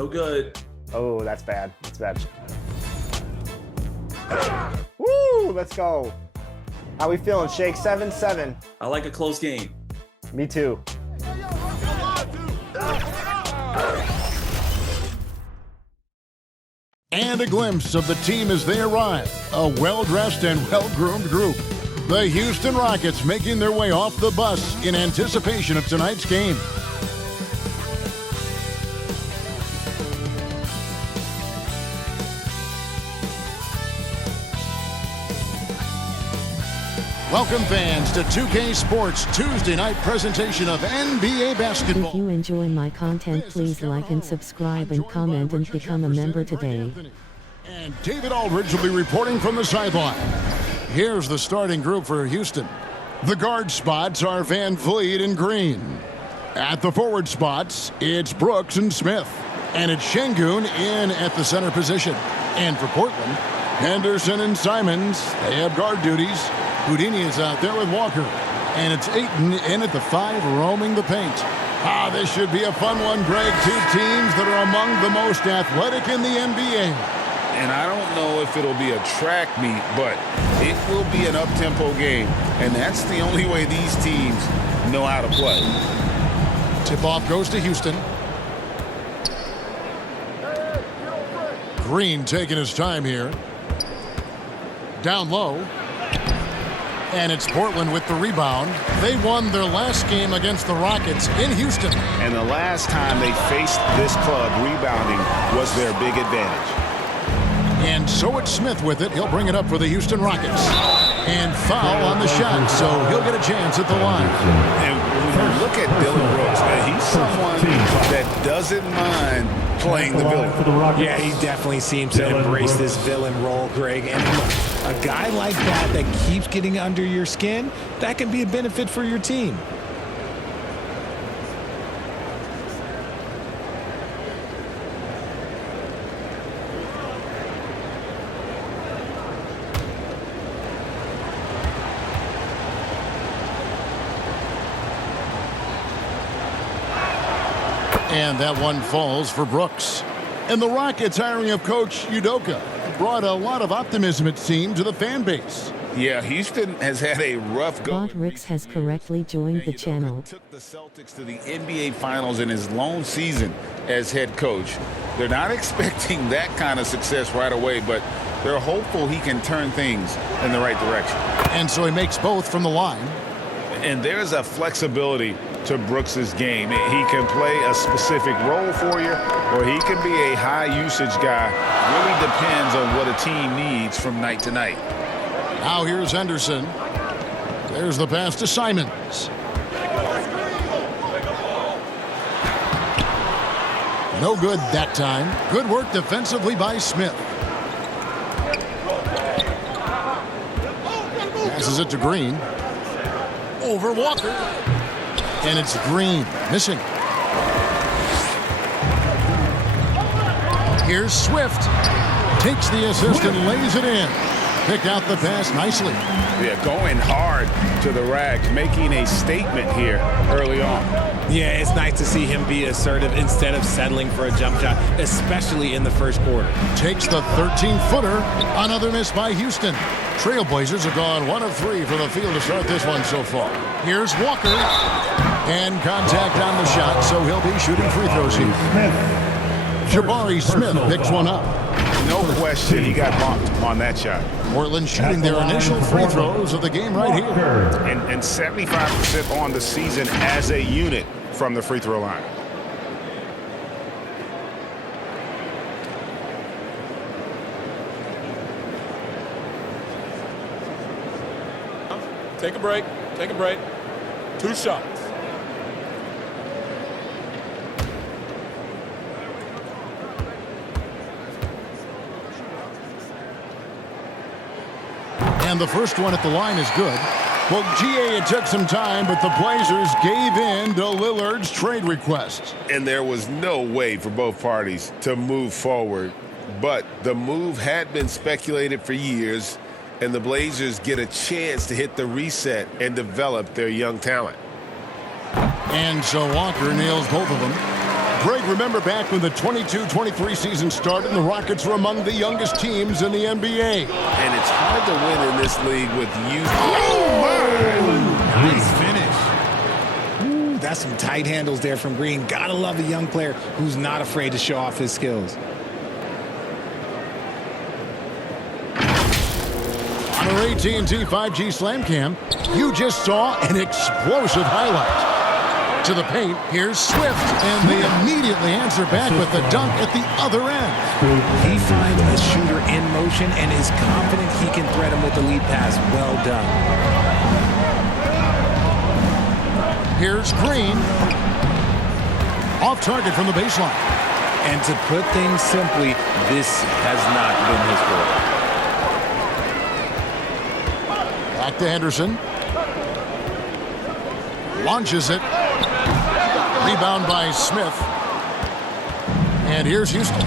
No good. Oh, that's bad. That's bad. Woo! Let's go. How we feeling, Shake? 7-7. I like a close game. Me too. And a glimpse of the team as they arrive. A well-dressed and well-groomed group. The Houston Rockets making their way off the bus in anticipation of tonight's game. Welcome fans to 2K Sports Tuesday night presentation of NBA basketball. If you enjoy my content, please like and subscribe and comment and become a member today. And David Aldridge will be reporting from the sideline. Here's the starting group for Houston. The guard spots are Van Vliet and Green. At the forward spots, it's Brooks and Smith. And it's Şengün in at the center position. And for Portland, Henderson and Simons, they have guard duties. Houdini is out there with Walker. And it's Ayton in at the 5, roaming the paint. This should be a fun one, Greg. Two teams that are among the most athletic in the NBA. And I don't know if it'll be a track meet, but it will be an up-tempo game. And that's the only way these teams know how to play. Tip-off goes to Houston. Green taking his time here. Down low. And it's Portland with the rebound. They won their last game against the Rockets in Houston. And the last time they faced this club, rebounding was their big advantage. And so it's Smith with it. He'll bring it up for the Houston Rockets. And foul on the shot, so he'll get a chance at the line. And when you look at Dylan Brooks, man, he's someone that doesn't mind playing the villain. Yeah, he definitely seems to embrace this villain role, Greg. And look, a guy like that keeps getting under your skin, that can be a benefit for your team. And that one falls for Brooks. And the Rockets hiring of Coach Udoka brought a lot of optimism, it seemed, to the fan base. Yeah, Houston has had a rough go. Bob Ricks has correctly joined the channel. Took the Celtics to the NBA Finals in his lone season as head coach. They're not expecting that kind of success right away, but they're hopeful he can turn things in the right direction. And so he makes both from the line. And there's a flexibility to Brooks's game. He can play a specific role for you, or he can be a high-usage guy. Really depends on what a team needs from night to night. Now here's Henderson. There's the pass to Simons. No good that time. Good work defensively by Smith. Passes it to Green. Over Walker. And it's Green missing. Here's Swift. Takes the assist and lays it in. Picked out the pass nicely. Yeah, going hard to the rack, making a statement here early on. Yeah, it's nice to see him be assertive instead of settling for a jump shot, especially in the first quarter. Takes the 13-footer. Another miss by Houston. Trailblazers have gone 1 of 3 from the field to start this one so far. Here's Walker. And contact on the shot, so he'll be shooting free throws here. Jabari Smith picks one up. No question, he got bumped on that shot. Portland shooting their initial free throws of the game right here. And 75% on the season as a unit from the free throw line. Take a break. Take a break. 2 shots. And the first one at the line is good. Well, GA, it took some time, but the Blazers gave in to Lillard's trade request. And there was no way for both parties to move forward. But the move had been speculated for years, and the Blazers get a chance to hit the reset and develop their young talent. And so Walker nails both of them. Greg, remember back when the 22-23 season started and the Rockets were among the youngest teams in the NBA. And it's hard to win in this league with youth. Nice finish. Ooh, that's some tight handles there from Green. Gotta love a young player who's not afraid to show off his skills. On our AT&T 5G Slam Cam, you just saw an explosive highlight. To the paint, here's Swift, and they immediately answer back with the dunk at the other end. He finds a shooter in motion and is confident he can thread him with the lead pass. Well done. Here's Green. Off target from the baseline. And to put things simply, this has not been his work. Back to Henderson. Launches it. Rebound by Smith. And here's Houston.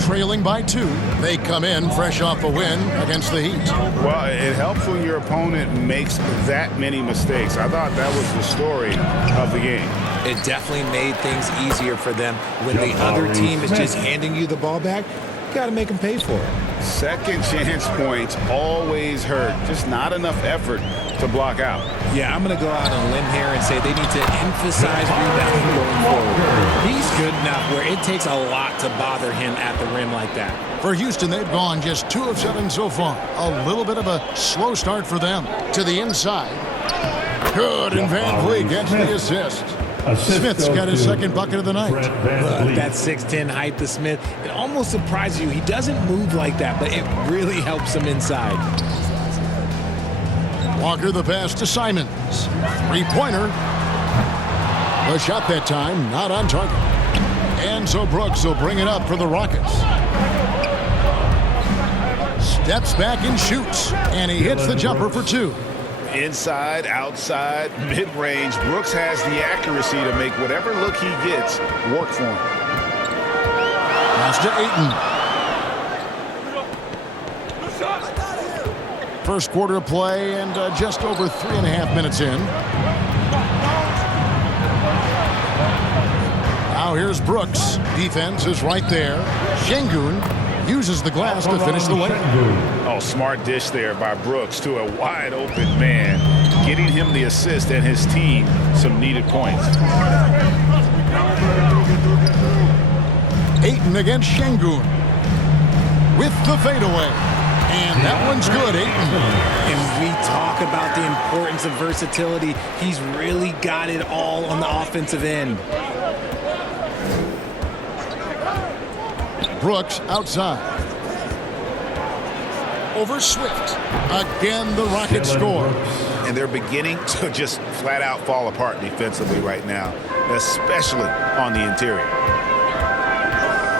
Trailing by 2. They come in fresh off a win against the Heat. Well, it helps when your opponent makes that many mistakes. I thought that was the story of the game. It definitely made things easier for them. When the other team is just handing you the ball back, you got to make them pay for it. Second chance points always hurt. Just not enough effort to block out. Yeah, I'm going to go out on a limb here and say they need to emphasize rebounding going forward. He's good enough where it takes a lot to bother him at the rim like that. For Houston, they've gone just 2 of 7 so far. A little bit of a slow start for them. To the inside. Good, and Van Vliet gets the assist. Smith's got his second bucket of the night. That 6'10" height to Smith, it almost surprises you. He doesn't move like that, but it really helps him inside. Walker the pass to Simons. 3-pointer. The shot that time, not on target. And so Brooks will bring it up for the Rockets. Steps back and shoots. And he hits the jumper for 2. Inside, outside, mid-range, Brooks has the accuracy to make whatever look he gets work for him. Pass to Ayton. First quarter of play and just over 3.5 minutes in. Now here's Brooks. Defense is right there. Şengün uses the glass to finish the layup. Oh, smart dish there by Brooks to a wide open man, getting him the assist and his team some needed points. Ayton against Şengün with the fadeaway. And that one's good, Ayton. And we talk about the importance of versatility. He's really got it all on the offensive end. Brooks outside. Over Swift. Again, the Rockets score. And they're beginning to just flat out fall apart defensively right now, especially on the interior.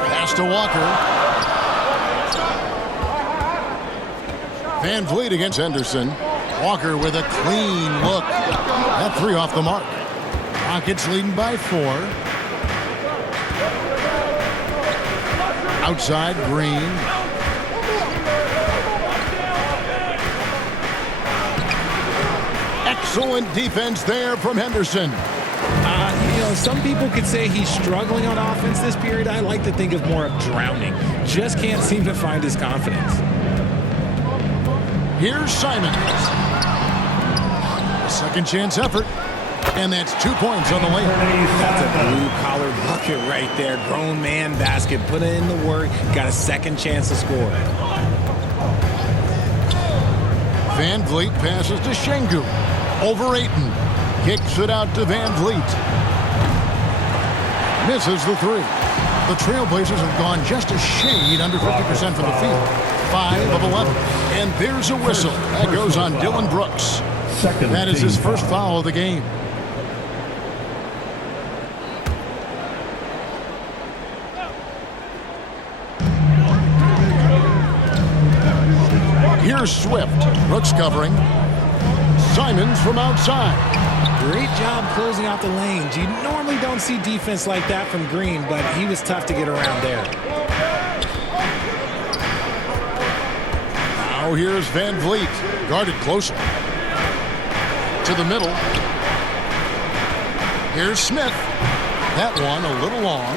Pass to Walker. Van Vliet against Henderson. Walker with a clean look. That 3 off the mark. Rockets leading by 4. Outside, Green. Excellent defense there from Henderson. You know, some people could say he's struggling on offense this period. I like to think of more of drowning. Just can't seem to find his confidence. Here's Simons. A second chance effort. And that's 2 points on the layup. That's a blue-collar bucket right there. Grown man basket. Put in the work. Got a second chance to score. Van Vliet passes to Şengün. Over Ayton. Kicks it out to Van Vliet. Misses the 3. The Trailblazers have gone just a shade under 50% from the field. 5 of 11. And there's a whistle. That goes on Dylan Brooks. That is his first foul of the game. Here's Swift. Brooks covering. Simons from outside. Great job closing out the lanes. You normally don't see defense like that from Green, but he was tough to get around there. Now here's Van Vliet. Guarded closer. To the middle. Here's Smith. That one a little long.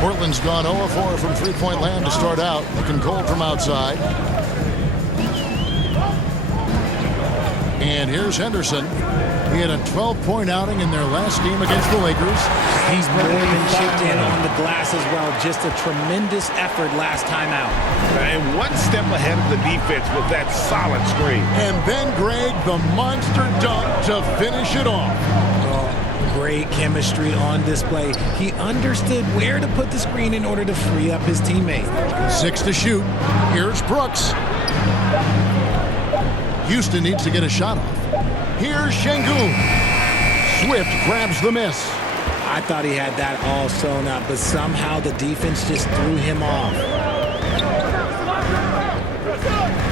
Portland's gone 0-4 from three-point land to start out. Looking cold from outside. And here's Henderson. He had a 12-point outing in their last game against the Lakers. He's more than chipped in on the glass as well. Just a tremendous effort last time out. And one step ahead of the defense with that solid screen. And then, Greg, the monster dunk to finish it off. Great chemistry on display. He understood where to put the screen in order to free up his teammate. 6 to shoot. Here's Brooks. Houston needs to get a shot off. Here's Şengün. Swift grabs the miss. I thought he had that all sewn up, but somehow the defense just threw him off.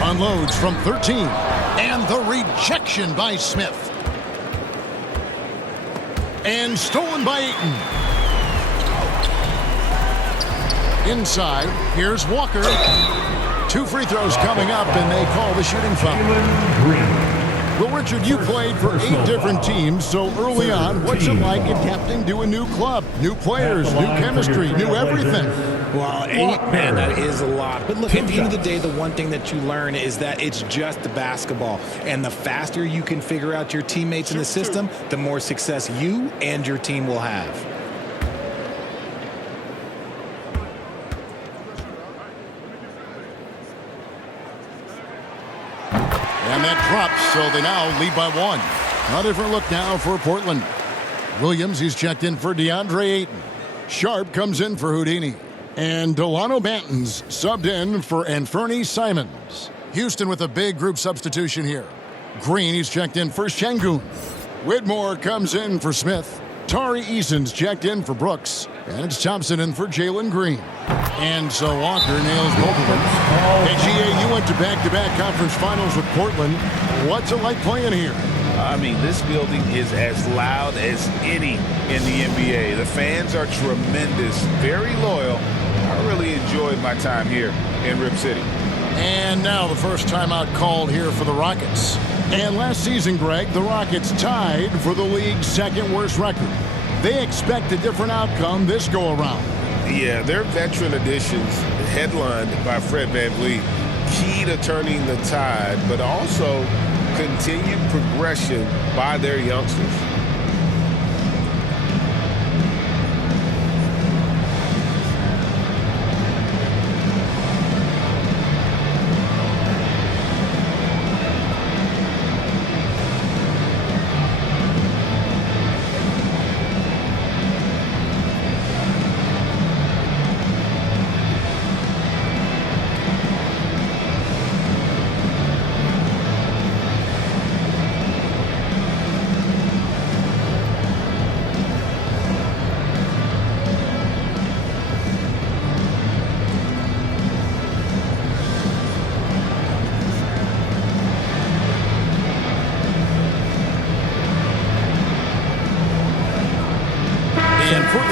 Unloads from 13. And the rejection by Smith. And stolen by Ayton. Inside, here's Walker. 2 free throws coming up, and they call the shooting foul. Well, Richard, you played for 8 different teams, so early on, what's it like adapting to a new club? New players, new chemistry, new everything. Well, 8, man, that is a lot. But look, at the end of the day, the one thing that you learn is that it's just basketball. And the faster you can figure out your teammates in the system, the more success you and your team will have. And that drops, so they now lead by 1. A different look now for Portland. Williams, he's checked in for DeAndre Ayton. Sharp comes in for Houdini. And Delano Banton's subbed in for Anthony Simons. Houston with a big group substitution here. Green, he's checked in for Şengün. Whitmore comes in for Smith. Tari Eason's checked in for Brooks. And it's Thompson in for Jalen Green. And so Walker nails both of them. Hey, GA, you went to back-to-back conference finals with Portland. What's it like playing here? I mean, this building is as loud as any in the NBA. The fans are tremendous, very loyal. I really enjoyed my time here in Rip City. And now the first timeout called here for the Rockets. And last season, Greg, the Rockets tied for the league's second worst record. They expect a different outcome this go-around. Yeah, their veteran additions, headlined by Fred VanVleet, key to turning the tide, but also continued progression by their youngsters.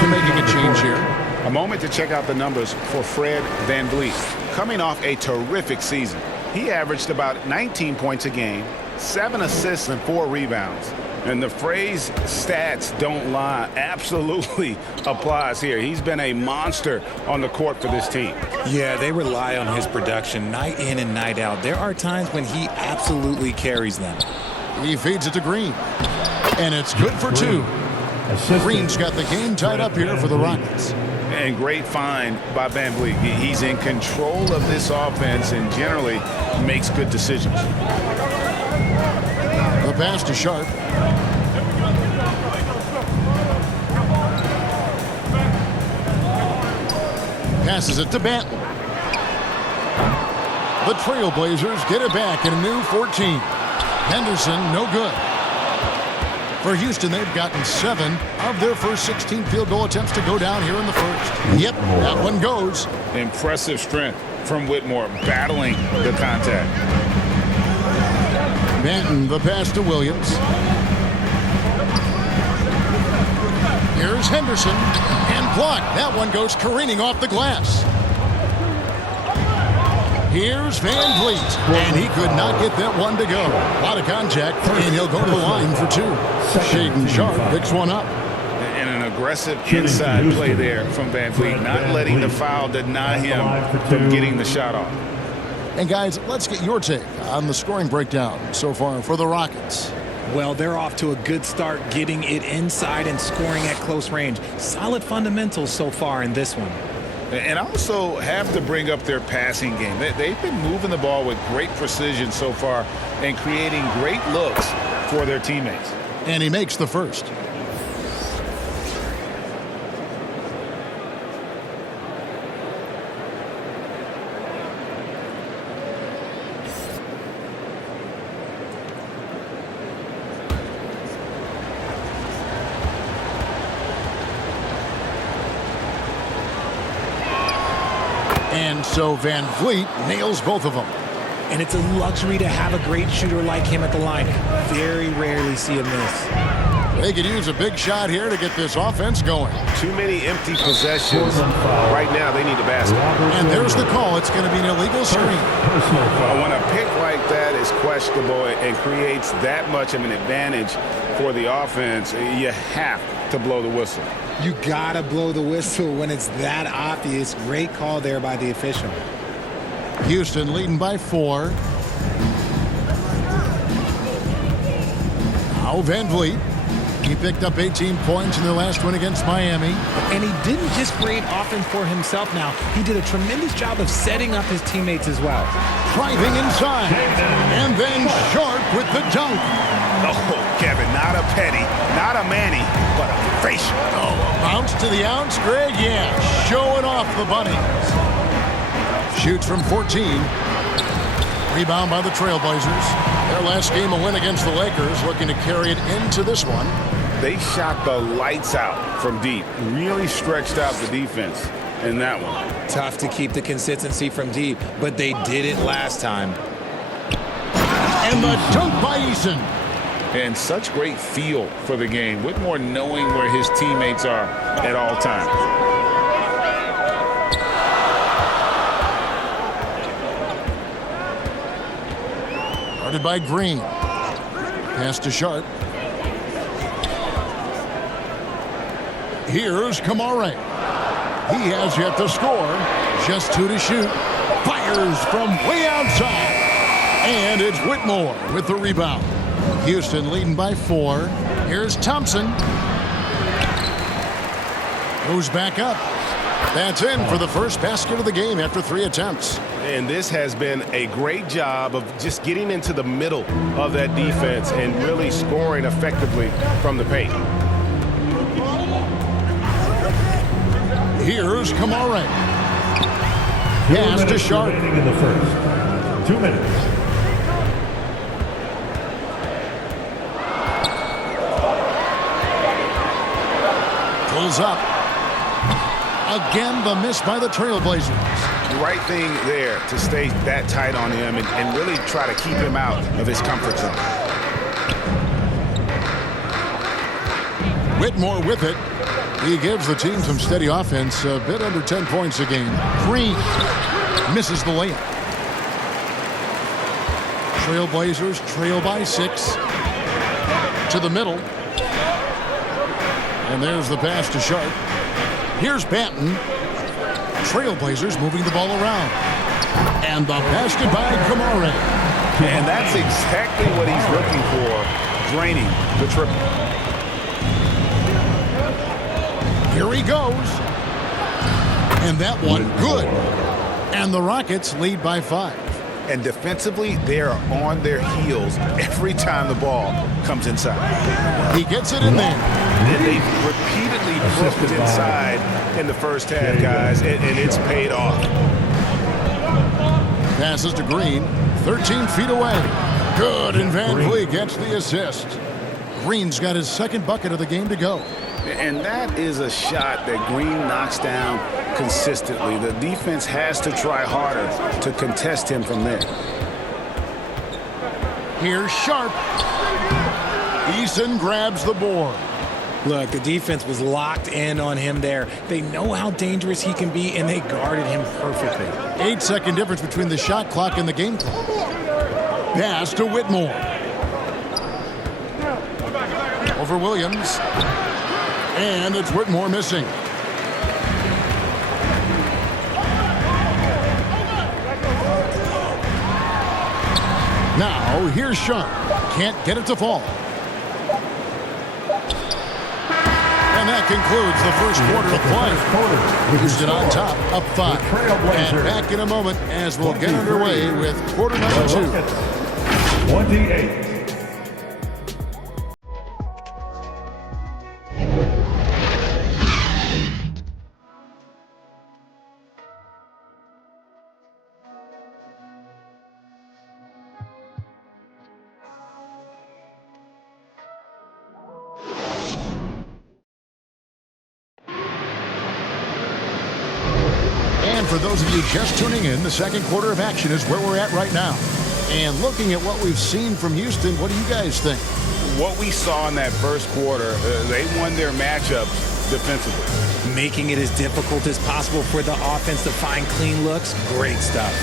Making a change here. A moment to check out the numbers for Fred VanVleet. Coming off a terrific season, he averaged about 19 points a game, 7 assists and 4 rebounds. And the phrase stats don't lie absolutely applies here. He's been a monster on the court for this team. Yeah, they rely on his production night in and night out. There are times when he absolutely carries them. He feeds it to Green. And it's good for 2. Green's got the game tied up here for the Rockets. And great find by VanVleet. He's in control of this offense and generally makes good decisions. The pass to Sharp. Passes it to Banton. The Trailblazers get it back in a new 14. Henderson, no good. For Houston, they've gotten 7 of their first 16 field goal attempts to go down here in the first. Yep, that one goes. Impressive strength from Whitmore, battling the contact. Banton, the pass to Williams. Here's Henderson, and blocked. That one goes careening off the glass. Here's VanVleet, and he could not get that one to go. A lot of contact, and he'll go to the line for 2. Shaden Sharp picks one up. And an aggressive inside play there from Van Vliet, not letting the foul deny him from getting the shot off. And guys, let's get your take on the scoring breakdown so far for the Rockets. Well, they're off to a good start getting it inside and scoring at close range. Solid fundamentals so far in this one. And also have to bring up their passing game. They've been moving the ball with great precision so far and creating great looks for their teammates. And he makes the first. And so Van Vliet nails both of them. And it's a luxury to have a great shooter like him at the line. Very rarely see him miss. They could use a big shot here to get this offense going. Too many empty possessions. Right now, they need a basket. And there's the call. It's going to be an illegal screen. Well, when a pick like that is questionable and creates that much of an advantage for the offense, you have to blow the whistle. You gotta blow the whistle when it's that obvious. Great call there by the official. Houston leading by 4. Now Van Vliet. He picked up 18 points in their last win against Miami. And he didn't just create offense for himself now. He did a tremendous job of setting up his teammates as well. Driving inside. And then Sharp with the dunk. Oh, Kevin, not a Petty, not a Manny, but a facial. Oh, a bounce to the ounce, Greg? Yeah, showing off the bunnies. Shoots from 14. Rebound by the Trailblazers. Their last game a win against the Lakers, looking to carry it into this one. They shot the lights out from deep, really stretched out the defense in that one. Tough to keep the consistency from deep, but they did it last time. And the dunk by Eason. And such great feel for the game. Whitmore knowing where his teammates are at all times. Guarded by Green. Pass to Sharp. Here's Kamare. He has yet to score. Just 2 to shoot. Fires from way outside. And it's Whitmore with the rebound. Houston leading by 4. Here's Thompson. Goes back up. That's in for the first basket of the game after 3 attempts. And this has been a great job of just getting into the middle of that defense and really scoring effectively from the paint. Here's Kamare. Pass to Sharp. In the first. 2 minutes. Pulls up. Again, the miss by the Trailblazers. The right thing there to stay that tight on him and really try to keep him out of his comfort zone. Whitmore with it. He gives the team some steady offense, a bit under 10 points a game. Green misses the layup. Trailblazers trail by 6. To the middle. And there's the pass to Sharp. Here's Banton. Trailblazers moving the ball around. And the basket by Kamare. And that's exactly what he's looking for, draining the triple. Here he goes. And that one good. And the Rockets lead by 5. And defensively, they are on their heels every time the ball comes inside. He gets it in there. And they repeatedly pushed inside in the first half, guys, and it's paid off. Passes to Green, 13 feet away. Good, and Van Vliet gets the assist. Green's got his second bucket of the game to go. And that is a shot that Green knocks down consistently. The defense has to try harder to contest him from there. Here's Sharp. Eason grabs the board. Look, the defense was locked in on him there. They know how dangerous he can be, and they guarded him perfectly. 8-second difference between the shot clock and the game clock. Pass to Whitmore. Over Williams. And it's Whitmore missing. Now, here's Sharp. Can't get it to fall. And that concludes the first quarter of play. Houston on top, up 5. And back in a moment as we'll get underway with quarter number 2. 28. And for those of you just tuning in, the second quarter of action is where we're at right now. And looking at what we've seen from Houston, what do you guys think? What we saw in that first quarter, they won their matchups defensively. Making it as difficult as possible for the offense to find clean looks. Great stuff.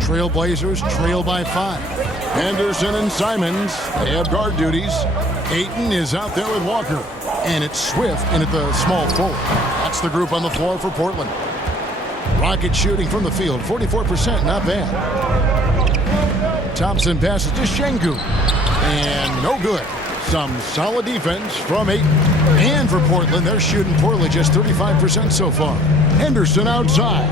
Trailblazers trail by 5. Henderson and Simons, they have guard duties. Ayton is out there with Walker. And it's Swift in at the small forward. That's the group on the floor for Portland. Rocket shooting from the field, 44%, not bad. Thompson passes to Şengün. And no good. Some solid defense from Ayton. And for Portland, they're shooting poorly, just 35% so far. Henderson outside.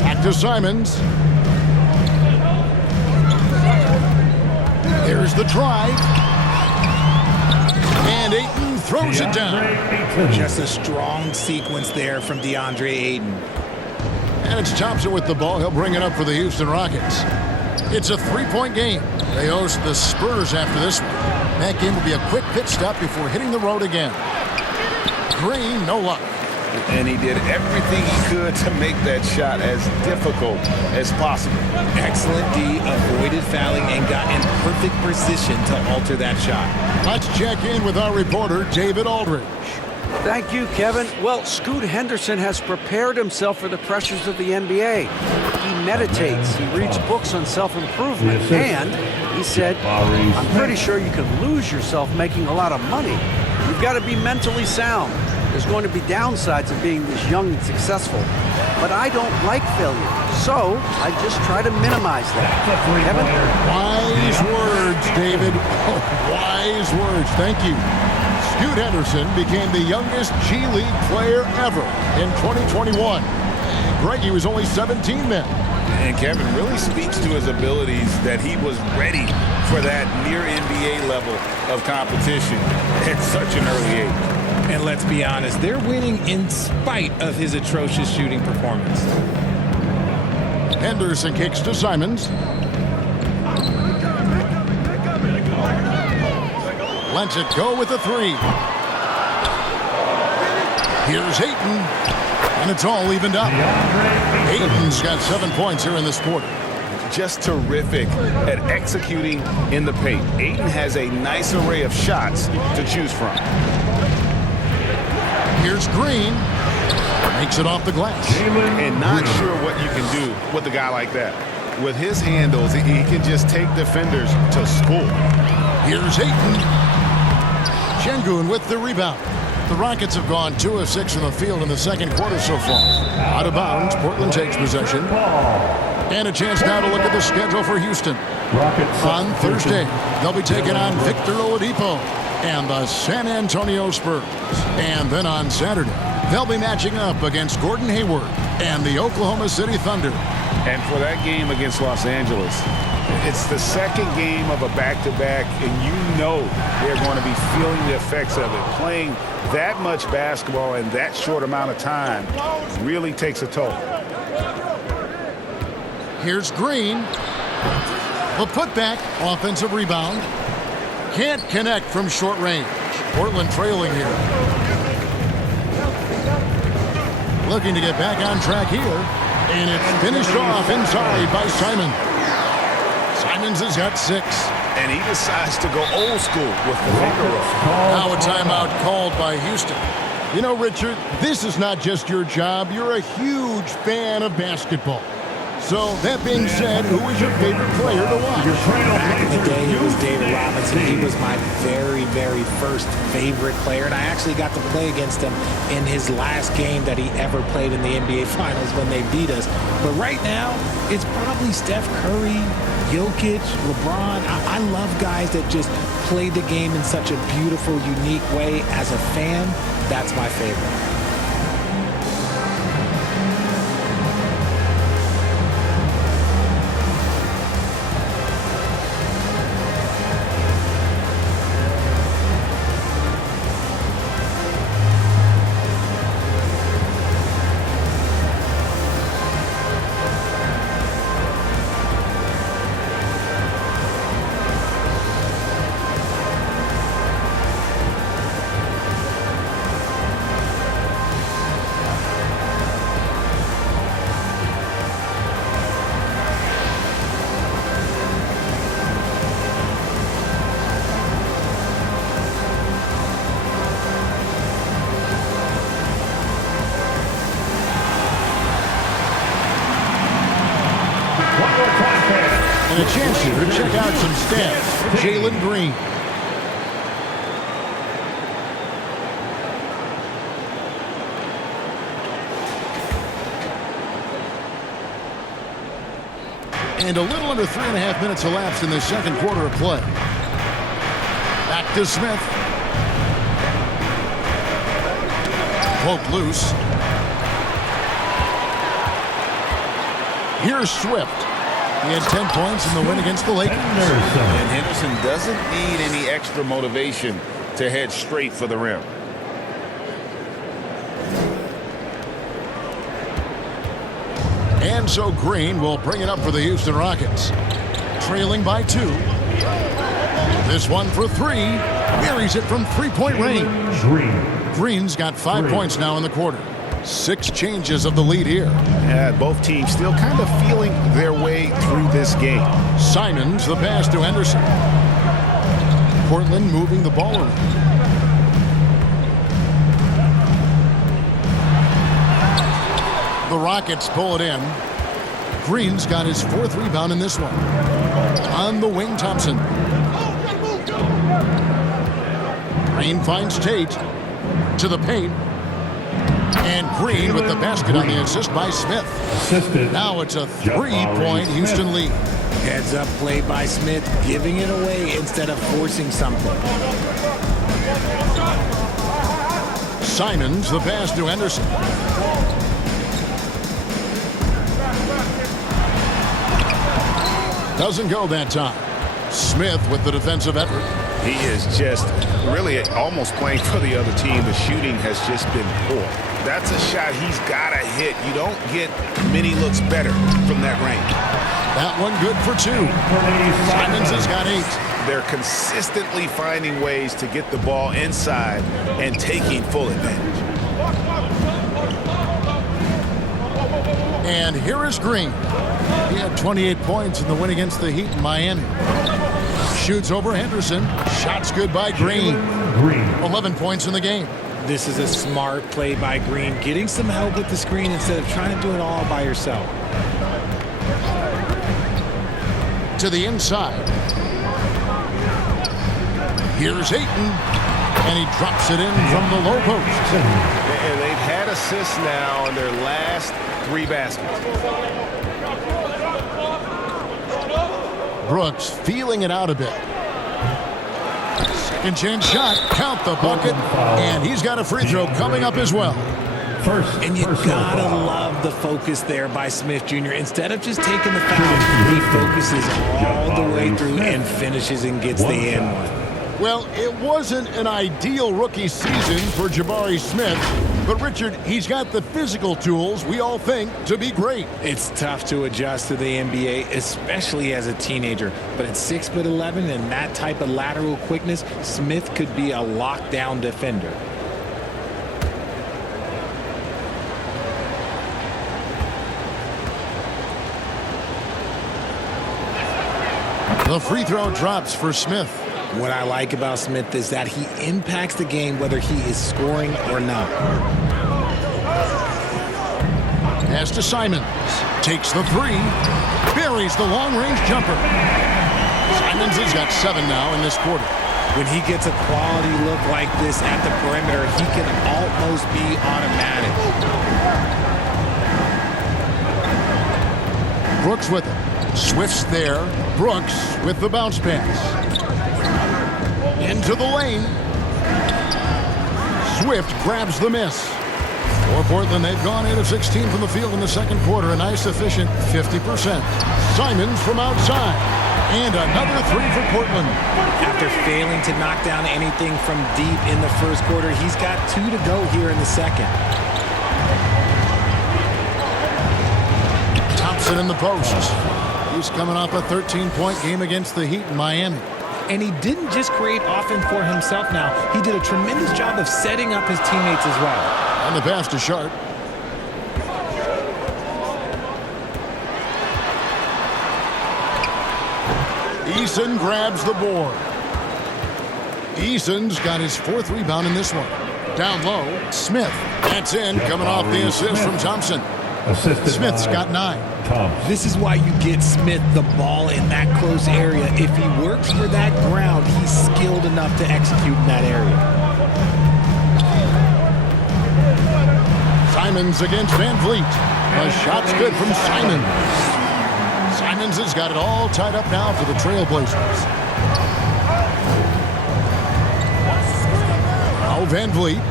Back to Simons. Here's the drive. And Ayton throws it down. Just a strong sequence there from DeAndre Ayton. And it's Thompson with the ball. He'll bring it up for the Houston Rockets. It's a 3-point game. They host the Spurs after this one. That game will be a quick pit stop before hitting the road again. Green, no luck. And he did everything he could to make that shot as difficult as possible. Excellent D, avoided fouling, and got in perfect position to alter that shot. Let's check in with our reporter, David Aldridge. Thank you, Kevin. Well, Scoot Henderson has prepared himself for the pressures of the NBA. He meditates, he reads books on self-improvement, and he said, I'm pretty sure you can lose yourself making a lot of money. You've got to be mentally sound. There's going to be downsides of being this young and successful, but I don't like failure, so I just try to minimize that. Kevin? Wise words, David. Oh, wise words. Thank you. Scoot Henderson became the youngest G League player ever in 2021. Greggy was only 17 then. And Kevin really speaks to his abilities that he was ready for that near NBA level of competition at such an early age. And let's be honest, they're winning in spite of his atrocious shooting performance. Henderson kicks to Simons. Lets it go with a 3. Here's Ayton. And it's all evened up. Ayton's got 7 points here in this quarter. Just terrific at executing in the paint. Ayton has a nice array of shots to choose from. Here's Green. Makes it off the glass. And not sure what you can do with a guy like that. With his handles, he can just take defenders to school. Here's Ayton. Şengün with the rebound. The Rockets have gone 2 of 6 from the field in the second quarter so far. Out of bounds, Portland takes possession. And a chance now to look at the schedule for Houston. On Thursday, they'll be taking on Victor Oladipo and the San Antonio Spurs. And then on Saturday, they'll be matching up against Gordon Hayward and the Oklahoma City Thunder. And for that game against Los Angeles, it's the second game of a back-to-back, and you know they're going to be feeling the effects of it. Playing that much basketball in that short amount of time really takes a toll. Here's Green. The putback, offensive rebound. Can't connect from short range. Portland trailing here. Looking to get back on track here. And it's finished off inside by Simon. Simons has got 6. And he decides to go old school with the finger roll. Now a timeout called by Houston. You know, Richard, this is not just your job. You're a huge fan of basketball. So, that being said, who was your favorite player to watch? Back in the day, it was David Robinson. He was my very, very first favorite player, and I actually got to play against him in his last game that he ever played in the NBA Finals when they beat us. But right now, it's probably Steph Curry, Jokic, LeBron. I love guys that just play the game in such a beautiful, unique way. As a fan, that's my favorite. And a chance here to check out some stats for Jalen Green. And a little under 3.5 minutes elapsed in the second quarter of play. Back to Smith. Poked loose. Here's Swift. He had 10 points in the win against the Lakers. And Henderson doesn't need any extra motivation to head straight for the rim. And so Green will bring it up for the Houston Rockets. Trailing by 2. This one for 3. Buries it from three-point range. Green's got 5 points now in the quarter. 6 changes of the lead here. Yeah, both teams still kind of feeling their way through this game. Simons the pass to Henderson. Portland moving the ball around. The Rockets pull it in. Green's got his 4th rebound in this one. On the wing, Thompson. Green finds Tate to the paint. And Green with the basket on the assist by Smith. Now it's a 3-point Houston lead. Heads up play by Smith, giving it away instead of forcing something. Simons the pass to Henderson. Doesn't go that time. Smith with the defensive effort. He is just really almost playing for the other team. The shooting has just been poor. That's a shot he's got to hit. You don't get many looks better from that range. That one good for 2. Simons has got 8. They're consistently finding ways to get the ball inside and taking full advantage. And here is Green. He had 28 points in the win against the Heat in Miami. Shoots over Henderson. Shots good by Green. 11 points in the game. This is a smart play by Green, getting some help with the screen instead of trying to do it all by yourself. To the inside. Here's Ayton. And he drops it in from the low post. And they've had assists now in their last 3 baskets. Brooks feeling it out a bit. Second chance shot. Count the bucket. And he's got a free throw coming up as well. And you gotta love the focus there by Smith Jr. Instead of just taking the foul, he focuses all the way through and finishes and gets the and one. Well, it wasn't an ideal rookie season for Jabari Smith, but Richard, he's got the physical tools we all think to be great. It's tough to adjust to the NBA, especially as a teenager. But at 6'11" and that type of lateral quickness, Smith could be a lockdown defender. The free throw drops for Smith. What I like about Smith is that he impacts the game whether he is scoring or not. Pass to Simons. Takes the three. Buries the long-range jumper. Simons has got 7 now in this quarter. When he gets a quality look like this at the perimeter, he can almost be automatic. Brooks with it. Swift's there. Brooks with the bounce pass. Into the lane. Swift grabs the miss. For Portland, they've gone 8 of 16 from the field in the second quarter. A nice, efficient 50%. Simons from outside. And another 3 for Portland. After failing to knock down anything from deep in the first quarter, he's got 2 to go here in the second. Thompson in the post. He's coming off a 13-point game against the Heat in Miami. And he didn't just create offense for himself now. He did a tremendous job of setting up his teammates as well. And the pass to Sharp. Eason grabs the board. Eason's got his 4th rebound in this one. Down low, Smith. That's in, coming off the assist from Thompson. Smith's got 9. This is why you get Smith the ball in that close area. If he works for that ground, he's skilled enough to execute in that area. Simons against Van Vliet. The shot's good from Simons. Simons has got it all tied up now for the Trailblazers. Now Van Vliet.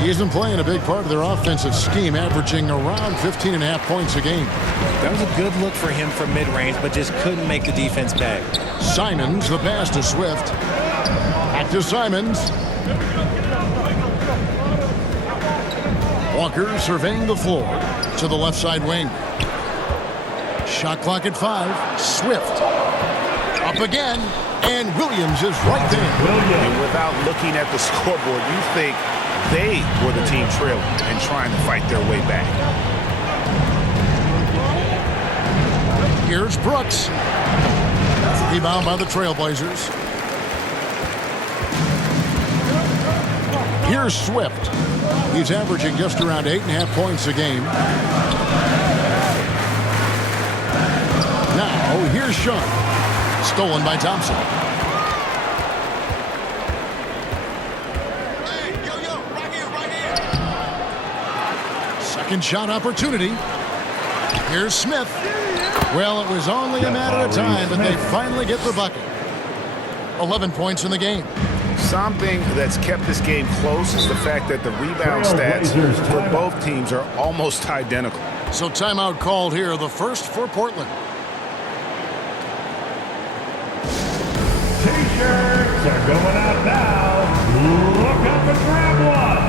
He isn't playing a big part of their offensive scheme, averaging around 15.5 points a game. That was a good look for him from mid-range, but just couldn't make the defense pay. Simons, the pass to Swift. Back to Simons. Walker surveying the floor to the left side wing. Shot clock at 5. Swift. Up again. And Williams is right there. And without looking at the scoreboard, you think they were the team trailing and trying to fight their way back. Here's Brooks. Rebound by the Trailblazers. Here's Swift. He's averaging just around 8.5 points a game. Now, here's Sean. Stolen by Thompson. Second shot opportunity. Here's Smith. Well, it was only a matter of time, but they finally get the bucket. 11 points in the game. Something that's kept this game close is the fact that the rebound stats for both teams are almost identical. So timeout called here, the first for Portland. T-shirts are going out now. Look up and grab one.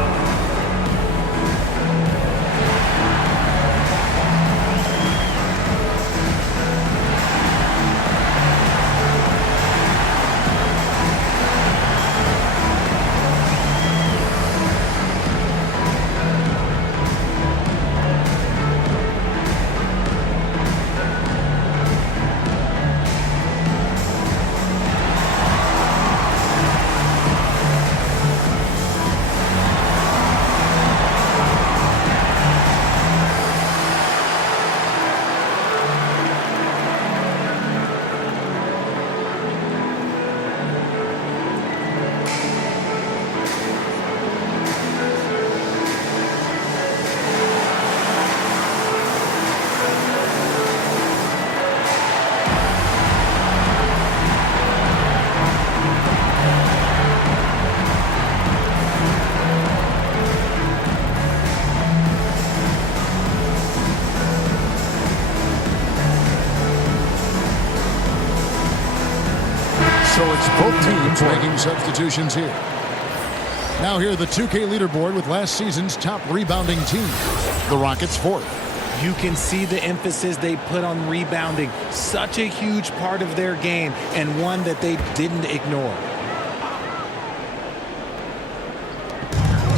So it's both teams making substitutions here. Now here the 2K leaderboard with last season's top rebounding team. The Rockets 4th. You can see the emphasis they put on rebounding. Such a huge part of their game, and one that they didn't ignore.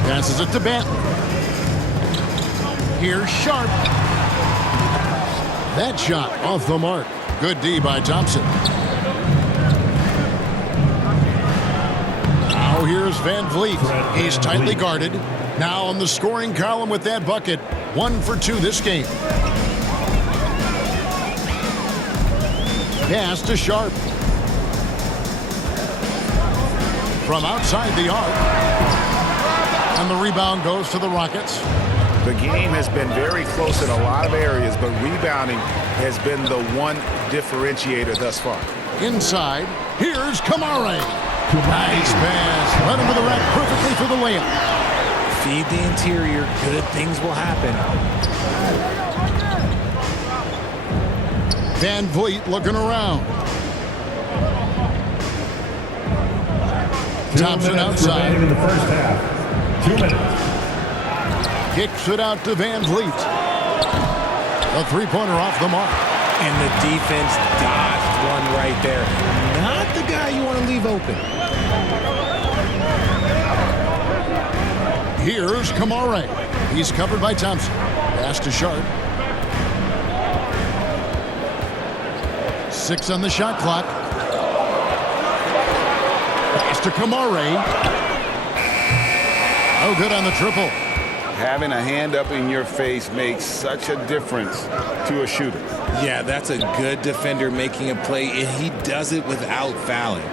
Passes it to Benton. Here's Sharp. That shot off the mark. Good D by Thompson. Now here's Van Vliet. He's tightly guarded. Now on the scoring column with that bucket, 1 for 2 this game. Pass to Sharp. From outside the arc. And the rebound goes to the Rockets. The game has been very close in a lot of areas, but rebounding has been the one differentiator thus far. Inside, here's Kamare. Nice pass. Run into the rack perfectly for the layup. Feed the interior. Good things will happen. Van Vliet looking around. Thompson outside. In the first half. 2 minutes. Kicks it out to Van Vliet. A three-pointer off the mark. And the defense dodged one right there. Not the guy you want to leave open. Here's Kamare. He's covered by Thompson. Pass to Sharp. 6 on the shot clock. Pass to Kamare. No good on the triple. Having a hand up in your face makes such a difference to a shooter. Yeah, that's a good defender making a play, and he does it without fouling.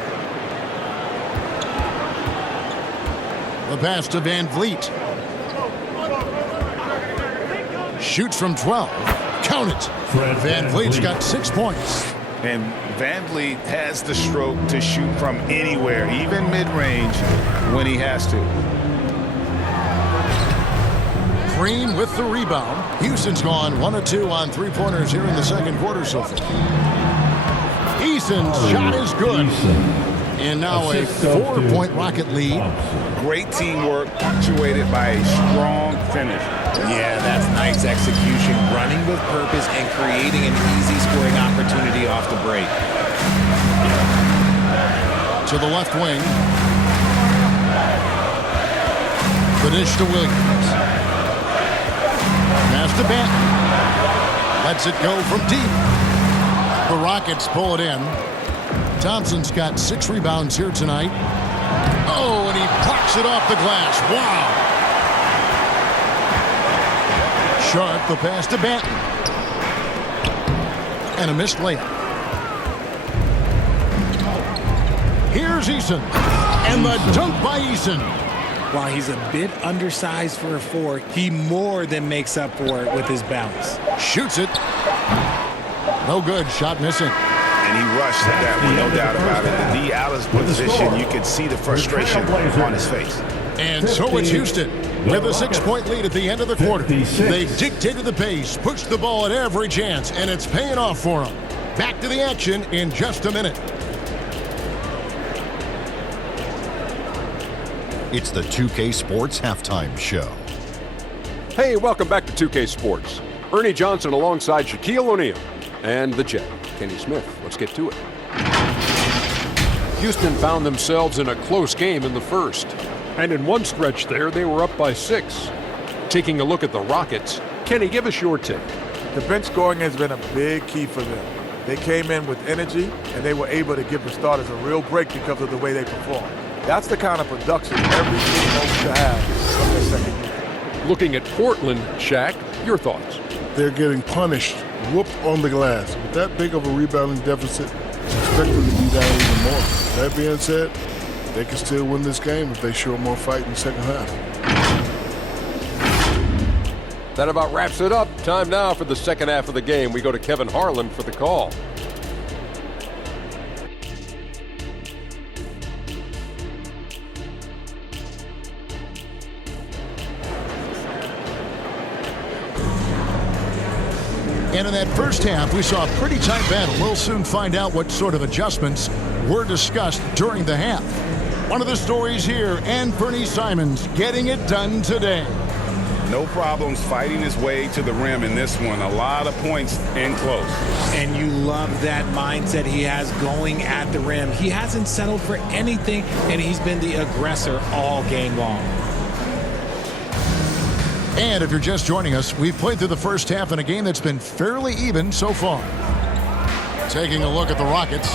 The pass to Van Vliet. Shoots from 12. Count it. Van Vliet's got 6 points. And Van Vliet has the stroke to shoot from anywhere, even mid-range, when he has to. Green with the rebound. Houston's gone 1 of 2 on three-pointers here in the second quarter so far. Eason's shot is good. And now a 4-point Rocket lead. Great teamwork punctuated by a strong finish. Yeah, that's nice execution, running with purpose and creating an easy scoring opportunity off the break. To the left wing. The dish to Williams. Pass to Banton. Lets it go from deep. The Rockets pull it in. Thompson's got 6 rebounds here tonight. Oh, and he blocks it off the glass. Wow. Sharp, the pass to Banton. And a missed layup. Here's Eason. And the dunk by Eason. While he's a bit undersized for a 4, he more than makes up for it with his bounce. Shoots it. No good. Shot missing. And he rushed at that one, no doubt about it. The D out of position, you could see the frustration on his face. And so it's Houston with a 6-point lead at the end of the quarter. They've dictated the pace, pushed the ball at every chance, and it's paying off for them. Back to the action in just a minute. It's the 2K Sports Halftime Show. Hey, welcome back to 2K Sports. Ernie Johnson alongside Shaquille O'Neal and the Jet, Kenny Smith. Let's get to it. Houston found themselves in a close game in the first. And in one stretch there, they were up by 6. Taking a look at the Rockets, Kenny, give us your take. The bench scoring has been a big key for them. They came in with energy, and they were able to give the starters a real break because of the way they performed. That's the kind of production every team hopes to have from their second year. Looking at Portland, Shaq, your thoughts? They're getting punished, whooped on the glass. With that big of a rebounding deficit, it's expected to be down even more. That being said, they can still win this game if they show more fight in the second half. That about wraps it up. Time now for the second half of the game. We go to Kevin Harlan for the call. And in that first half, we saw a pretty tight battle. We'll soon find out what sort of adjustments were discussed during the half. One of the stories here, Anthony Simons getting it done today. No problems fighting his way to the rim in this one. A lot of points in close. And you love that mindset he has going at the rim. He hasn't settled for anything, and he's been the aggressor all game long. And if you're just joining us, we've played through the first half in a game that's been fairly even so far. Taking a look at the Rockets,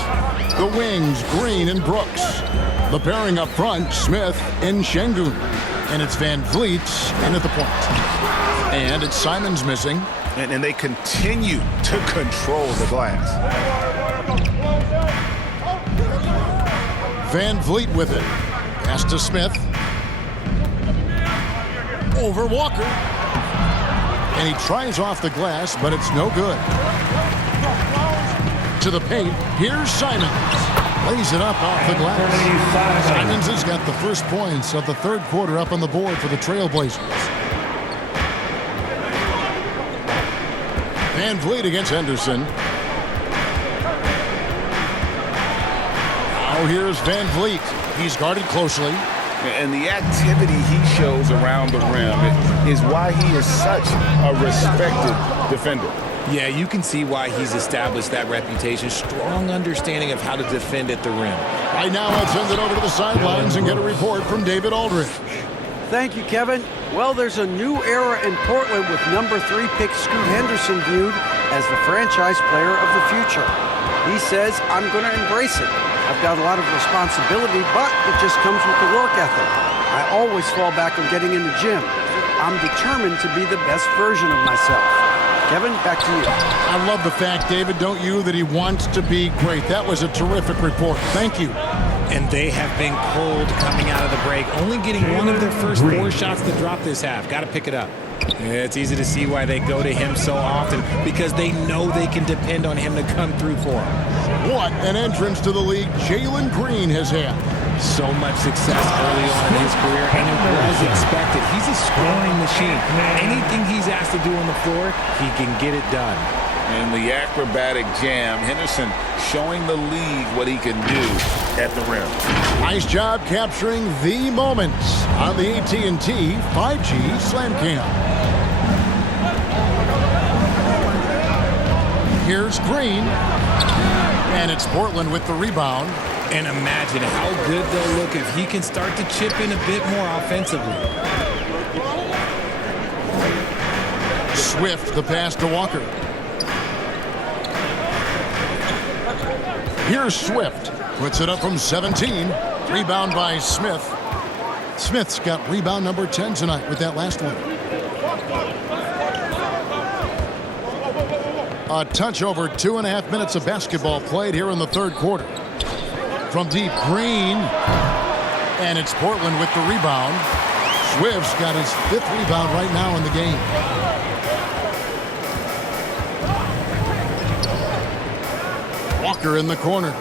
the wings, Green and Brooks. The pairing up front, Smith and Şengün. And it's Van Vliet in at the point. And it's Simons missing. And they continue to control the glass. Van Vliet with it. Pass to Smith. Over Walker. And he tries off the glass, but it's no good. To the paint. Here's Simons. Lays it up off the glass. Simons has got the first points of the third quarter up on the board for the Trailblazers. Van Vliet against Henderson. Now here's Van Vliet. He's guarded closely. And the activity he shows around the rim is why he is such a respected defender. Yeah, you can see why he's established that reputation. Strong understanding of how to defend at the rim. Right now, let's send it over to the sidelines and get a report from David Aldridge. Thank you, Kevin. Well, there's a new era in Portland with number 3 pick Scoot Henderson viewed as the franchise player of the future. He says, I'm going to embrace it. I've got a lot of responsibility, but it just comes with the work ethic. I always fall back on getting in the gym. I'm determined to be the best version of myself. Kevin, back to you. I love the fact, David, don't you, that he wants to be great. That was a terrific report. Thank you. And they have been cold coming out of the break, only getting one of their first 4 shots to drop this half. Got to pick it up. Yeah, it's easy to see why they go to him so often, because they know they can depend on him to come through for them. What an entrance to the league Jalen Green has had. So much success early on in his career, and it was expected. He's a scoring machine. Anything he's asked to do on the floor, he can get it done. And the acrobatic jam, Henderson showing the league what he can do at the rim. Nice job capturing the moments on the AT&T 5G Slam Cam. Here's Green. And it's Portland with the rebound. And imagine how good they'll look if he can start to chip in a bit more offensively. Swift, the pass to Walker. Here's Swift. Puts it up from 17. Rebound by Smith. Smith's got rebound number 10 tonight with that last one. A touch over 2.5 minutes of basketball played here in the third quarter. From deep, Green. And it's Portland with the rebound. Swift's got his 5th rebound right now in the game. Walker in the corner.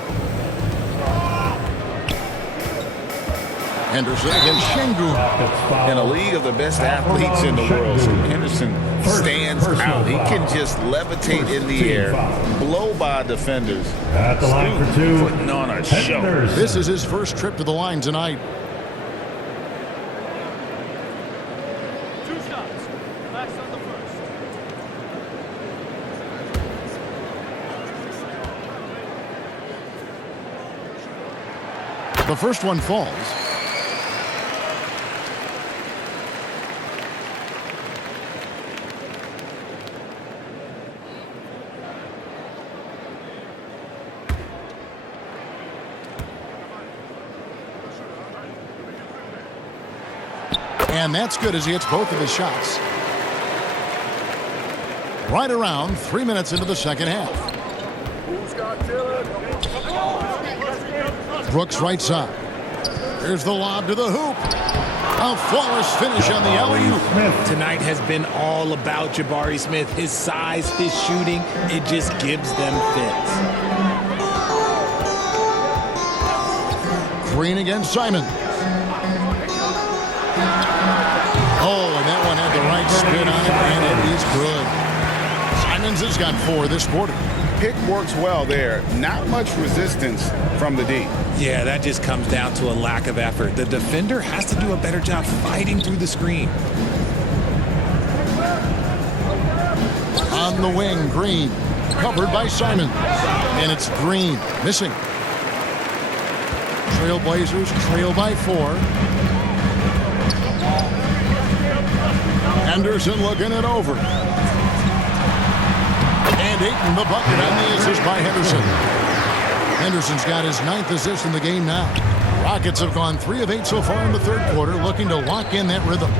Henderson against Şengün. In a league of the best athletes in the world, Henderson stands out. He can just levitate in the air, blow by defenders. At the line for 2, putting on a show. This is his first trip to the line tonight. 2 shots. Max on the first. The first one falls. And that's good as he hits both of his shots. Right around 3 minutes into the second half. Brooks right side. Here's the lob to the hoop. A flawless finish on the alley-oop. Tonight has been all about Jabari Smith. His size, his shooting, it just gives them fits. Green against Simon. Oh, and that one had the right spin on it, and it is good. Simons has got 4 this quarter. Pick works well there. Not much resistance from the D. Yeah, that just comes down to a lack of effort. The defender has to do a better job fighting through the screen. On the wing, Green. Covered by Simons. And it's Green. Missing. Trailblazers trail by 4. Henderson looking it over. And Ayton the bucket on the assist by Henderson. Henderson's got his 9th assist in the game now. Rockets have gone 3 of 8 so far in the third quarter, looking to lock in that rhythm.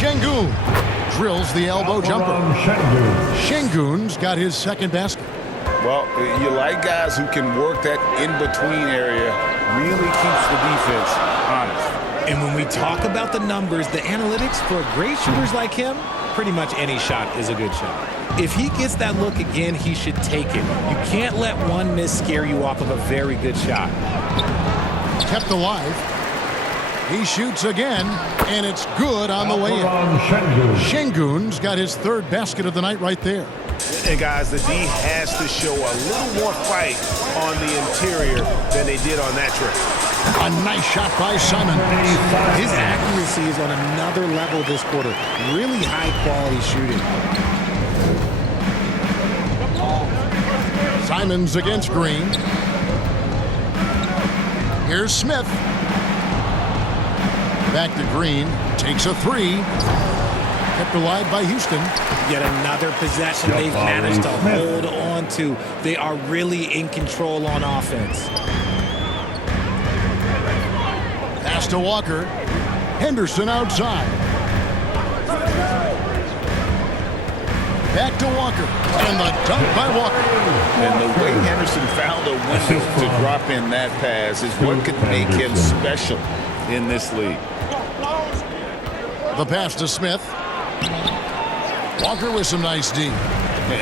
Şengün drills the elbow jumper. Şengün's got his second basket. Well, you like guys who can work that in-between area, really keeps the defense honest. And when we talk about the numbers, the analytics for great shooters like him, pretty much any shot is a good shot. If he gets that look again, he should take it. You can't let one miss scare you off of a very good shot. Kept alive. He shoots again, and it's good on the way in. Şengün's got his third basket of the night right there. And guys, the D has to show a little more fight on the interior than they did on that trip. A nice shot by Simon. His accuracy is on another level this quarter. Really high quality shooting. Simons against Green. Here's Smith. Back to Green. Takes a three. Kept alive by Houston. Yet another possession they've managed to hold on to. They are really in control on offense. Pass to Walker. Henderson outside. Back to Walker. And the dunk by Walker. And the way Henderson found a window to drop in that pass is what could make him special in this league. The pass to Smith. Walker with some nice D.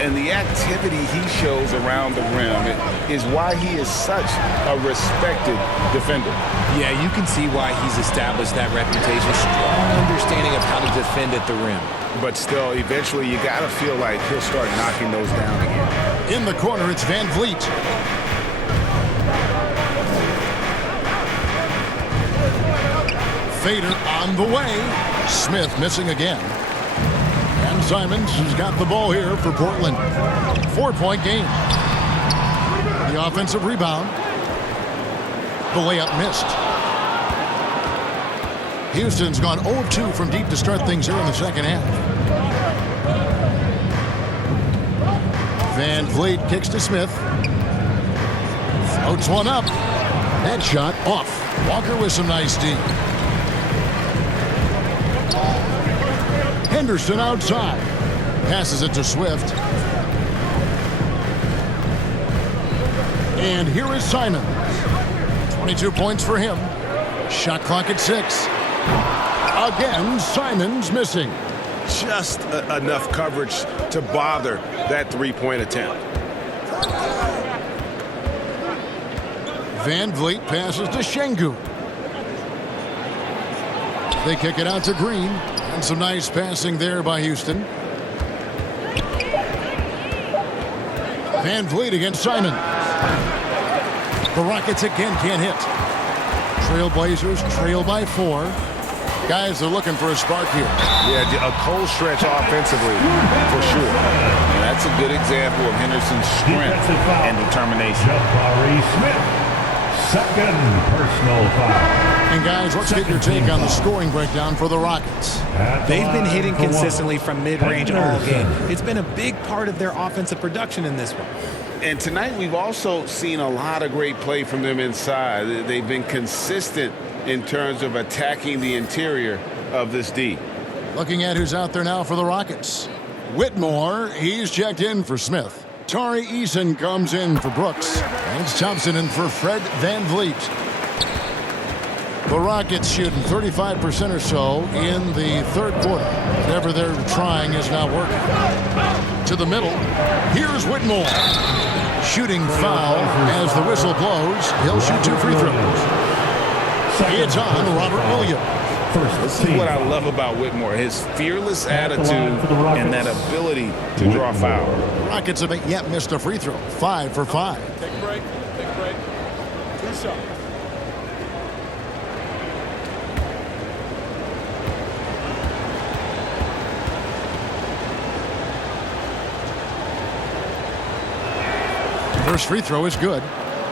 And the activity he shows around the rim is why he is such a respected defender. Yeah, you can see why he's established that reputation. Strong understanding of how to defend at the rim. But still, eventually, you got to feel like he'll start knocking those down again. In the corner, it's Van Vliet. Fader on the way. Smith missing again. And Simons has got the ball here for Portland. 4-point game. The offensive rebound. The layup missed. Houston's gone 0-2 from deep to start things here in the second half. Van Vliet kicks to Smith. Floats one up. That shot off. Walker with some nice D. Henderson outside. Passes it to Swift. And here is Simons. 22 points for him. Shot clock at 6. Again, Simons missing. Just enough coverage to bother that three-point attempt. Van Vliet passes to Şengün. They kick it out to Green. And some nice passing there by Houston. Van Vliet against Simon. The Rockets again can't hit. Trailblazers trail by 4. Guys are looking for a spark here. Yeah, a cold stretch offensively, for sure. And that's a good example of Henderson's strength and determination. Second personal foul. And guys, let's get your take on the scoring breakdown for the Rockets. They've been hitting consistently from mid-range all game. It's been a big part of their offensive production in this one. And tonight we've also seen a lot of great play from them inside. They've been consistent in terms of attacking the interior of this D. Looking at who's out there now for the Rockets. Whitmore, he's checked in for Smith. Tari Eason comes in for Brooks. And it's Thompson in for Fred Van Vliet. The Rockets shooting 35% or so in the third quarter. Whatever they're trying is not working. To the middle. Here's Whitmore. Shooting foul as the whistle blows. He'll shoot 2 free throws. It's on Robert Williams. This is what I love about Whitmore, his fearless attitude and that ability to draw foul. The Rockets haven't yet missed a free throw. 5 for 5. Take a break. Take a break. 2 shots. First free throw is good.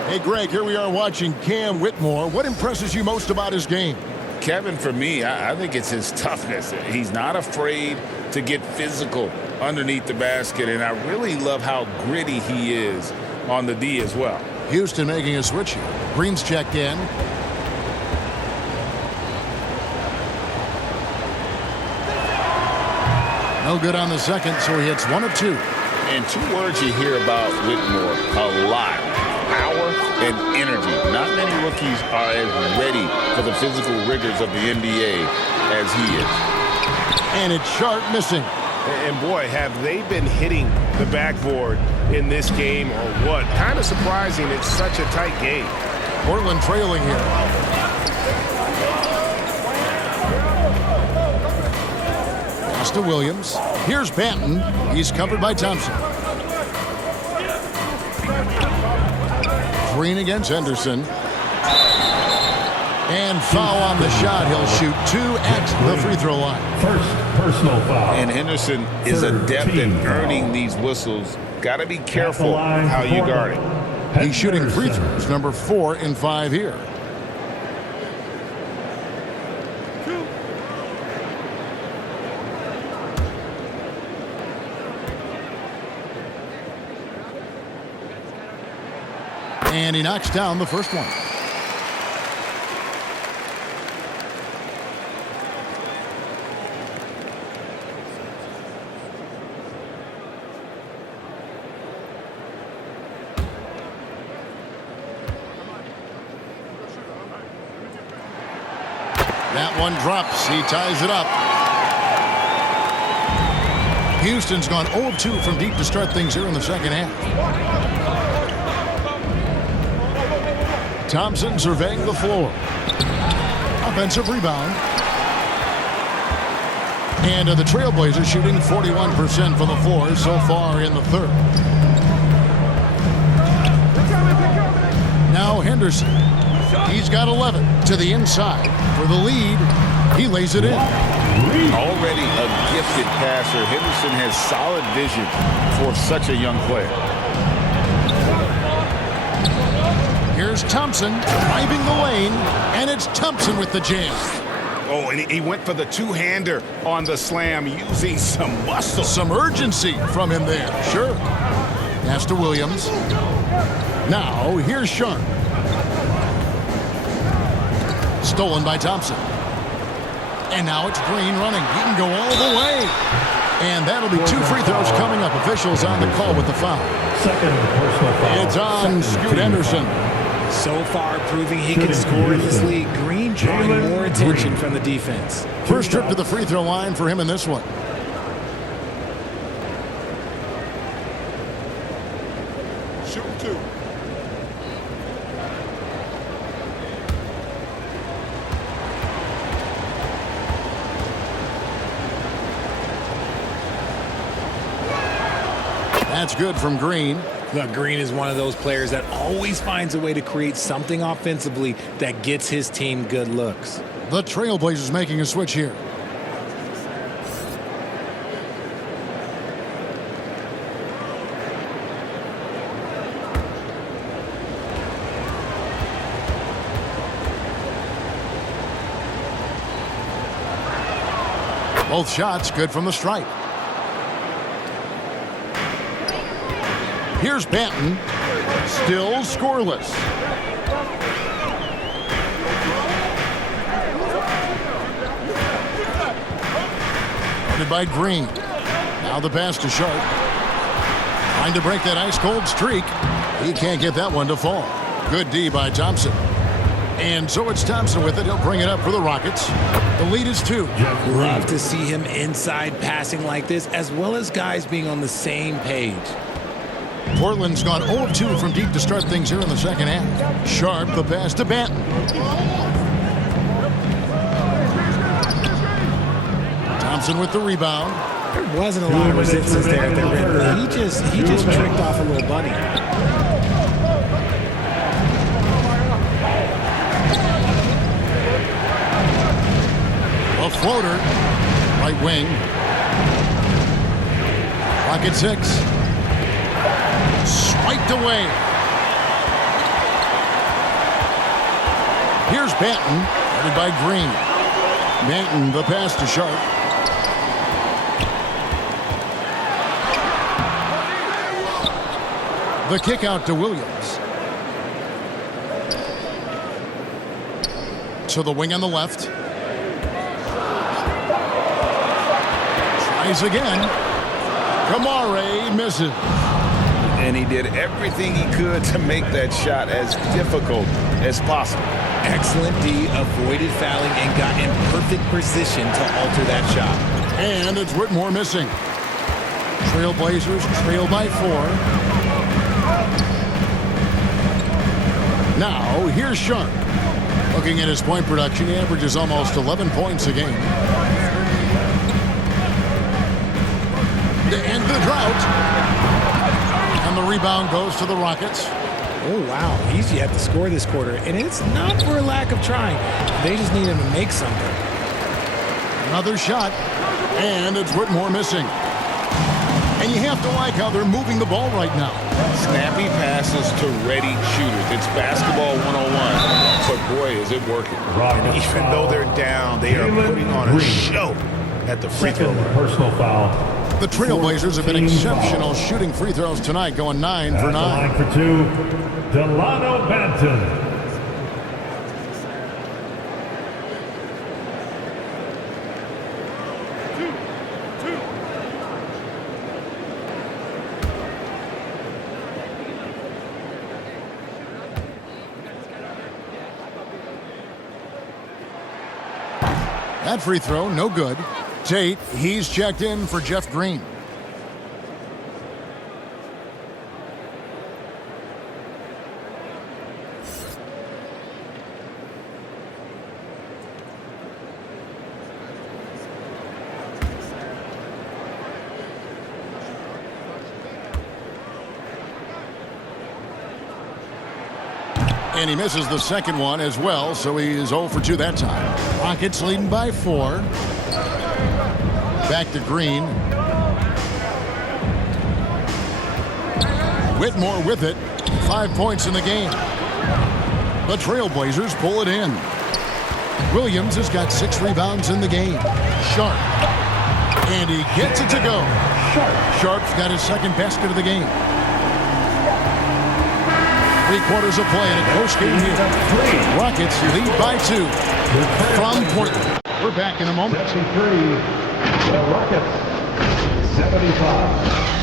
Hey, Greg, here we are watching Cam Whitmore. What impresses you most about his game? Kevin, for me, I think it's his toughness. He's not afraid to get physical underneath the basket, and I really love how gritty he is on the D as well. Houston making a switch here. Green's checked in. No good on the second, so he hits 1 of 2. And 2 words you hear about Whitmore a lot: power and energy. Not many rookies are as ready for the physical rigors of the NBA as he is. And it's Sharp missing. And boy, have they been hitting the backboard in this game or what? Kind of surprising. It's such a tight game. Portland trailing here. Pass to Williams. Here's Banton. He's covered by Thompson. Green against Henderson. And foul on the shot. He'll shoot 2 at the free throw line. First personal foul. And Henderson is adept in earning these whistles. Got to be careful how you guard it. He's shooting free throws, number 4 in 5 here. And he knocks down the first one. That one drops. He ties it up. Houston's gone 0 of 2 from deep to start things here in the second half. Thompson surveying the floor. Offensive rebound. And the Trailblazers shooting 41% from the floor so far in the third. Now Henderson. He's got 11 to the inside. For the lead, he lays it in. Already a gifted passer, Henderson has solid vision for such a young player. Here's Thompson driving the lane, and it's Thompson with the jam. Oh, and he went for the two-hander on the slam, using some muscle. Some urgency from him there, sure. Pass to Williams. Now, here's Sharp. Stolen by Thompson. And now it's Green running. He can go all the way. And that'll be 2 free throws coming up. Officials on the call with the foul. Second personal foul. It's on Scoot Henderson. So far proving he can score in this league. Green drawing more attention from the defense. First trip to the free throw line for him in this one. Shoot 2. That's good from Green. Look, Green is one of those players that always finds a way to create something offensively that gets his team good looks. The Trailblazers making a switch here. Both shots good from the stripe. Here's Banton. Still scoreless. Guarded by Green. Now the pass to Sharp. Trying to break that ice-cold streak. He can't get that one to fall. Good D by Thompson. And so it's Thompson with it. He'll bring it up for the Rockets. The lead is 2. Love to see him inside passing like this, as well as guys being on the same page. Portland's gone 0 of 2 from deep to start things here in the second half. Sharp, the pass to Banton. Thompson with the rebound. There wasn't a lot of resistance there at the rim. He just tricked off a little bunny. A floater. Right wing. Rocket 6. Swiped away. Here's Banton, headed by Green. Banton, the pass to Sharp. The kick out to Williams. To the wing on the left. Tries again. Kamare misses. And he did everything he could to make that shot as difficult as possible. Excellent D, avoided fouling and got in perfect position to alter that shot. And it's Whitmore missing. Trailblazers trail by 4. Now, here's Sharp. Looking at his point production, he averages almost 11 points a game. To end the drought. And the rebound goes to the Rockets. Oh, wow. Easy at the score this quarter. And it's not for a lack of trying. They just need him to make something. Another shot. And it's Whitmore missing. And you have to like how they're moving the ball right now. Snappy passes to ready shooters. It's basketball 101. But boy, is it working. And even though they're down, they are putting on a show at the free throw line. Personal foul. The Trailblazers have been exceptional shooting free throws tonight, going 9 for 9. Line for 2, Delano Banton. That free throw, no good. Tate, he's checked in for Jeff Green. And he misses the second one as well, so he is 0 for 2 that time. Rockets leading by 4. Back to Green. Whitmore with it. 5 points in the game. The Trailblazers pull it in. Williams has got 6 rebounds in the game. Sharp. And he gets it to go. Sharp's got his second basket of the game. 3 quarters of play in a close game here. Rockets lead by 2 from Portland. We're back in a moment. 73, the Rockets, 75.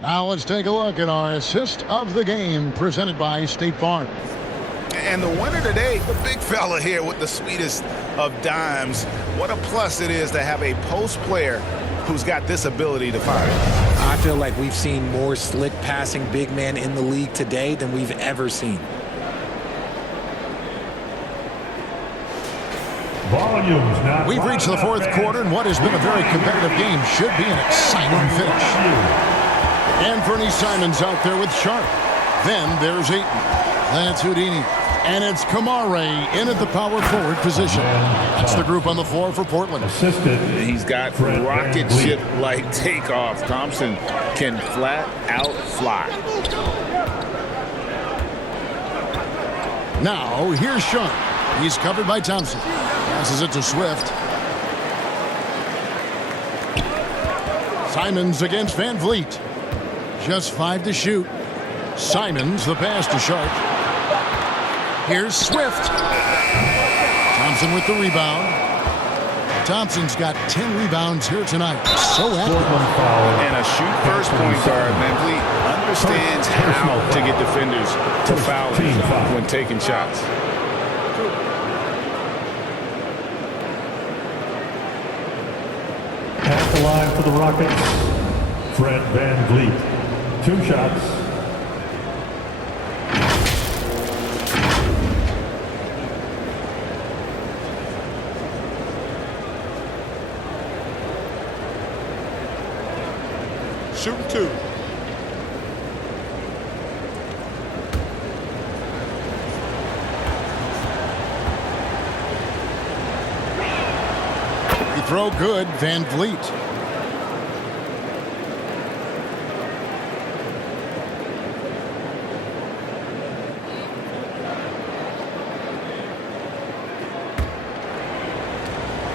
Now let's take a look at our assist of the game presented by State Farm. And the winner today, the big fella here with the sweetest of dimes. What a plus it is to have a post player who's got this ability to fire. I feel like we've seen more slick passing big men in the league today than we've ever seen. We've reached the 4th quarter, and what has been a very competitive game should be an exciting finish. And Fernie Simons out there with Sharp. Then there's Ayton. That's Houdini. And it's Kamare in at the power forward position. That's the group on the floor for Portland. He's got rocket ship-like takeoff. Thompson can flat out fly. Now, here's Sharp. He's covered by Thompson. Passes it to Swift. Simons against Van Vliet. Just 5 to shoot. Simons, the pass to Sharp. Here's Swift. Thompson with the rebound. Thompson's got 10 rebounds here tonight. So active. And a shoot-first point guard, Van Vliet understands how to get defenders to foul when taking shots. At the line for the Rockets, Fred Van Vliet. 2 shots. Shooting 2. Free throw good, Van Vliet.